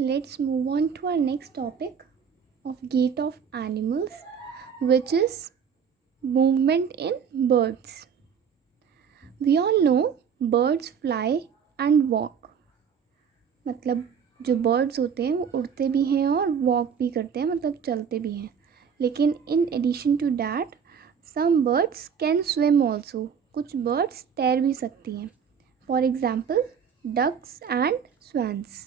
Let's move on to our next topic of gait of animals, which is movement in birds. We all know birds fly and walk. मतलब जो birds होते हैं वो उड़ते भी हैं और walk भी करते हैं, मतलब चलते भी हैं. लेकिन in addition to that, some birds can swim also. कुछ birds तैर भी सकती हैं. For example, ducks and swans.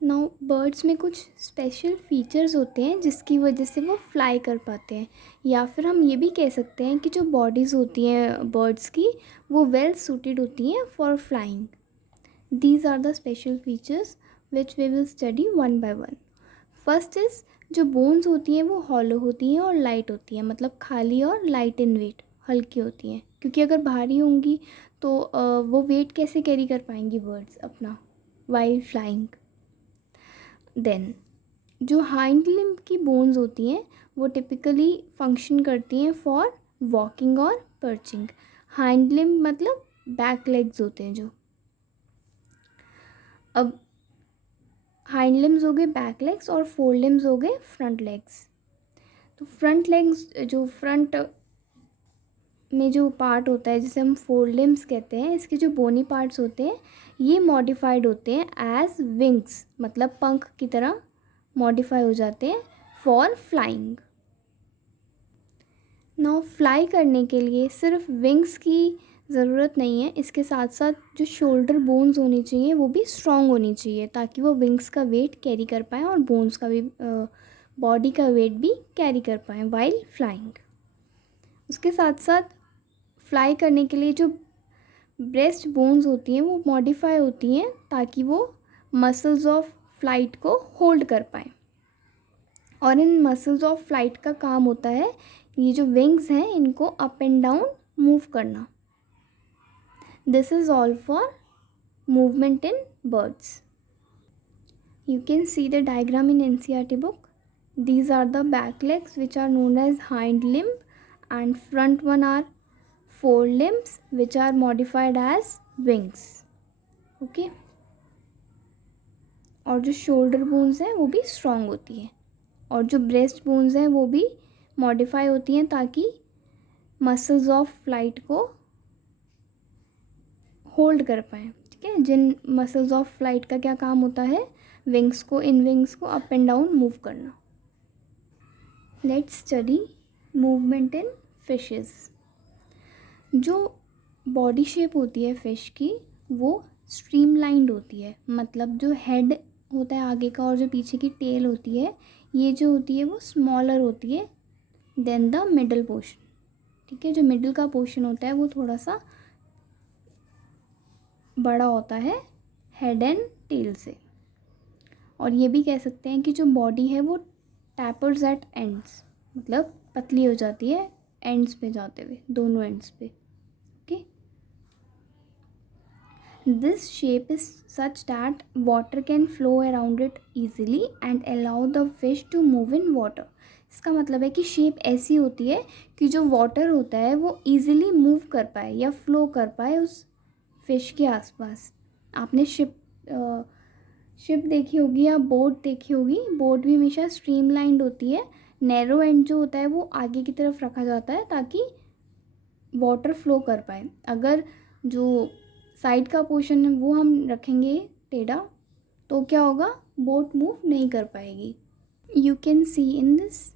Now birds में कुछ स्पेशल फीचर्स होते हैं जिसकी वजह से वो फ्लाई कर पाते हैं, या फिर हम ये भी कह सकते हैं कि जो बॉडीज़ होती हैं बर्ड्स की वो वेल सूटेड होती हैं for flying. These are the special features which we will study one by one. First is, जो बोन्स होती हैं वो हॉलो होती हैं और लाइट होती हैं, मतलब खाली और लाइट इन वेट, हल्की होती हैं, क्योंकि अगर भारी होंगी तो वो वेट कैसे कैरी कर पाएंगी बर्ड्स अपना वाइल फ्लाइंग. देन जो हाइंड लिम्ब की बोन्स होती हैं वो टिपिकली फंक्शन करती हैं फॉर वॉकिंग और पर्चिंग. हाइंड लिम्ब मतलब बैक लेग्स होते हैं जो. अब हाइंड लिम्स हो गए बैक लेग्स और फोर लिम्स हो गए फ्रंट लेग्स. तो फ्रंट लेग्स, जो फ्रंट में जो पार्ट होता है जिसे हम फोर लिम्स कहते हैं, इसके जो बोनी पार्ट्स होते हैं ये मॉडिफाइड होते हैं एज विंग्स, मतलब पंख की तरह मॉडिफाई हो जाते हैं फॉर फ्लाइंग. नाउ फ्लाई करने के लिए सिर्फ विंग्स की ज़रूरत नहीं है, इसके साथ साथ जो शोल्डर बोन्स होनी चाहिए वो भी स्ट्रॉन्ग होनी चाहिए ताकि वो विंग्स का वेट कैरी कर पाएँ और बोन्स का भी बॉडी का वेट भी कैरी कर पाएँ वाइल फ्लाइंग. उसके साथ साथ फ्लाई करने के लिए जो ब्रेस्ट बोन्स होती हैं वो मॉडिफाई होती हैं ताकि वो मसल्स ऑफ फ्लाइट को होल्ड कर पाएँ. और इन मसल्स ऑफ फ्लाइट का काम होता है ये जो विंग्स हैं इनको अप एंड डाउन मूव करना. This is all for movement in birds. You can see the diagram in NCERT book. These are the back legs which are known as hind limb, and front one are fore limbs which are modified as wings. Okay. और जो shoulder bones हैं वो भी strong होती हैं और जो breast bones हैं वो भी मॉडिफाई होती हैं ताकि मसल्स ऑफ फ्लाइट को होल्ड कर पाएँ. ठीक है, जिन मसल्स ऑफ फ्लाइट का क्या काम होता है, विंग्स को, इन विंग्स को अप एंड डाउन मूव करना. Let's study movement in fishes. जो बॉडी शेप होती है फ़िश की वो स्ट्रीमलाइंड होती है, मतलब जो हेड होता है आगे का और जो पीछे की टेल होती है ये जो होती है वो स्मॉलर होती है देन द मिडल पोर्शन. ठीक है, जो मिडल का पोर्शन होता है वो थोड़ा सा बड़ा होता है हेड एंड टेल से. और ये भी कह सकते हैं कि जो बॉडी है वो टैपर्स एट एंड्स, मतलब पतली हो जाती है एंड्स पे जाते हुए, दोनों एंड्स पे. Okay, this shape is such that water can flow around it easily and allow the fish to move in water. इसका मतलब है कि शेप ऐसी होती है कि जो वाटर होता है वो ईजिली मूव कर पाए या फ्लो कर पाए उस फिश के आसपास. आपने शिप देखी होगी या बोट देखी होगी. बोट भी हमेशा स्ट्रीमलाइंड होती है, नैरो एंड जो होता है वो आगे की तरफ रखा जाता है ताकि वाटर फ्लो कर पाए. अगर जो साइड का पोर्शन है वो हम रखेंगे टेढ़ा तो क्या होगा, बोट मूव नहीं कर पाएगी. You can see in this,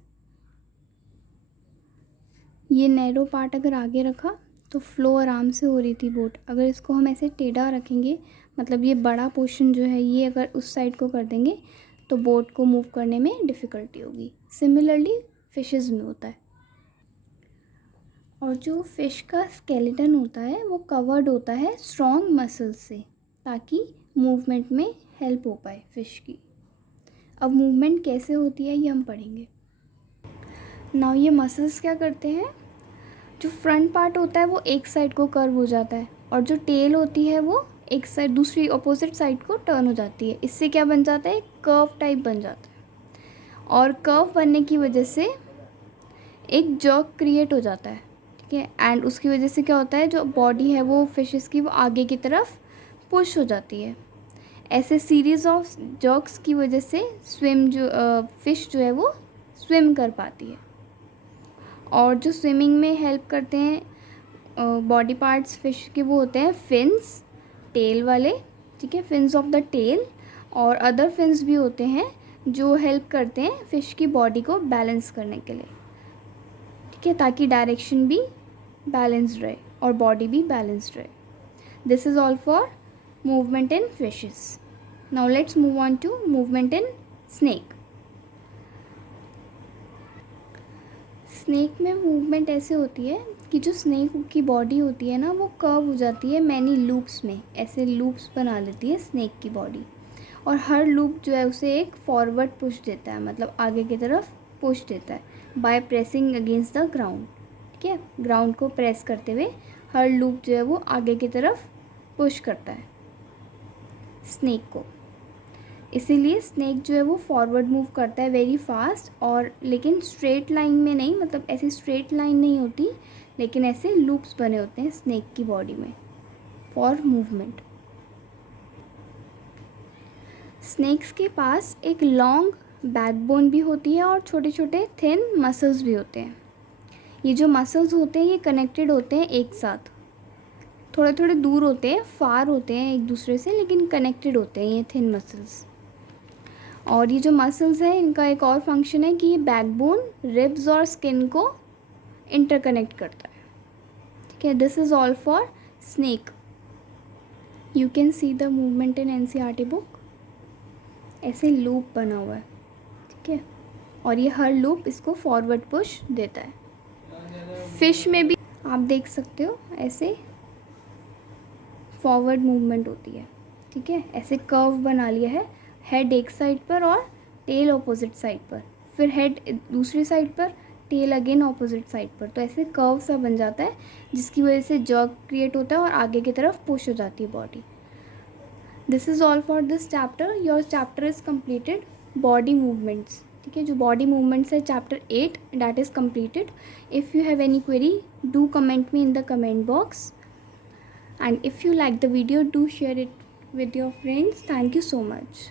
ये नैरो पार्ट अगर आगे रखा तो फ्लो आराम से हो रही थी बोट. अगर इसको हम ऐसे टेढ़ा रखेंगे, मतलब ये बड़ा पोर्शन जो है ये अगर उस साइड को कर देंगे तो बोट को मूव करने में डिफ़िकल्टी होगी. सिमिलरली फिशेस में होता है. और जो फ़िश का स्केलेटन होता है वो कवर्ड होता है स्ट्रॉन्ग मसल्स से ताकि मूवमेंट में हेल्प हो पाए फ़िश की. अब मूवमेंट कैसे होती है ये हम पढ़ेंगे. नाउ ये मसल्स क्या करते हैं, जो फ्रंट पार्ट होता है वो एक साइड को कर्व हो जाता है और जो टेल होती है वो एक साइड, दूसरी अपोजिट साइड को टर्न हो जाती है. इससे क्या बन जाता है, कर्व टाइप बन जाता है. और कर्व बनने की वजह से एक जर्क क्रिएट हो जाता है. ठीक है, एंड उसकी वजह से क्या होता है, जो बॉडी है वो फिशेस की वो आगे की तरफ पुश हो जाती है. ऐसे सीरीज़ ऑफ जर्क्स की वजह से फ़िश जो है वो स्विम कर पाती है। और जो स्विमिंग में हेल्प करते हैं बॉडी पार्ट्स फ़िश के, वो होते हैं फिन्स, टेल वाले, ठीक है, फिन्स ऑफ द टेल, और अदर फिन्स भी होते हैं जो हेल्प करते हैं फ़िश की बॉडी को बैलेंस करने के लिए, ठीक है, ताकि डायरेक्शन भी बैलेंस्ड रहे और बॉडी भी बैलेंस्ड रहे। This is all for movement in fishes. Now let's move on to movement in snake. Snake में मूवमेंट ऐसे होती है कि जो स्नेक की बॉडी होती है ना, वो कर्व हो जाती है मैनी लूप्स में, ऐसे लूप्स बना लेती है स्नेक की बॉडी, और हर लूप जो है उसे एक फॉरवर्ड पुश देता है, मतलब आगे की तरफ पुश देता है by pressing against the ground, ठीक है, ग्राउंड को प्रेस करते हुए हर लूप जो है वो आगे की तरफ पुश करता है स्नेक को। इसीलिए स्नेक जो है वो फॉरवर्ड मूव करता है वेरी फास्ट, और लेकिन स्ट्रेट लाइन में नहीं, मतलब ऐसी स्ट्रेट लाइन नहीं होती, लेकिन ऐसे लूप्स बने होते हैं स्नेक की बॉडी में फॉर मूवमेंट। स्नेक्स के पास एक लॉन्ग बैकबोन भी होती है और छोटे छोटे थिन मसल्स भी होते हैं। ये जो मसल्स होते हैं ये कनेक्टेड होते हैं एक साथ, थोड़े थोड़े दूर होते हैं, फार होते हैं एक दूसरे से, लेकिन कनेक्टेड होते हैं ये थिन मसल्स। और ये जो मसल्स हैं इनका एक और फंक्शन है कि ये बैकबोन, रिब्स और स्किन को इंटरकनेक्ट करता है, ठीक है। This is all for snake. You can see the movement in NCERT book. ऐसे लूप बना हुआ है, ठीक है, और ये हर लूप इसको फॉरवर्ड पुश देता है। फिश में भी आप देख सकते हो ऐसे फॉरवर्ड मूवमेंट होती है, ठीक है, ऐसे कर्व बना लिया है, हेड एक साइड पर और टेल ऑपोजिट साइड पर, फिर हेड दूसरी साइड पर, टेल अगेन ऑपोजिट साइड पर, तो ऐसे कर्व सा बन जाता है जिसकी वजह से जर्क क्रिएट होता है और आगे की तरफ पुश हो जाती है body. This is all for this chapter. Your chapter is completed body movements, ठीक है, जो बॉडी मूवमेंट्स है chapter 8 that is completed. If you have any query do comment me in the comment box, and if you like the video do share it with your friends. Thank you so much.